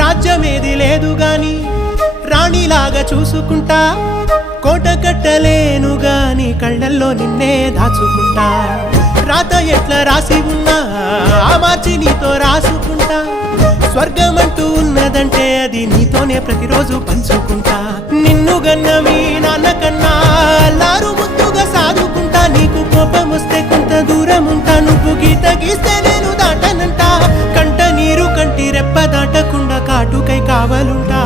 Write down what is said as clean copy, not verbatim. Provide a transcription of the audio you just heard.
రాజ్యమేది లేదు గాని రాణిలాగా చూసుకుంటా, కోట కట్టలేను గాని కళ్ళల్లో నిన్నే దాచుకుంటా. రాత ఎట్లా రాసి ఉన్నా ఆ మార్చి నీతో రాసుకుంటా. స్వర్గమంటూ ఉన్నదంటే అది నీతోనే ప్రతిరోజు పంచుకుంటా. నిన్ను గన్న మీ నాన్న కన్నా అల్లారు ముద్దుగా సాదుకుంటా. నీకు కోపం వస్తే కొంత దూరం ఉంటా, నువ్వు గీత గీస్తే నేను దాటనంటా. కంట నీరు కంటి రెప్ప దాటకుండా కాటుకై కావలుంటా.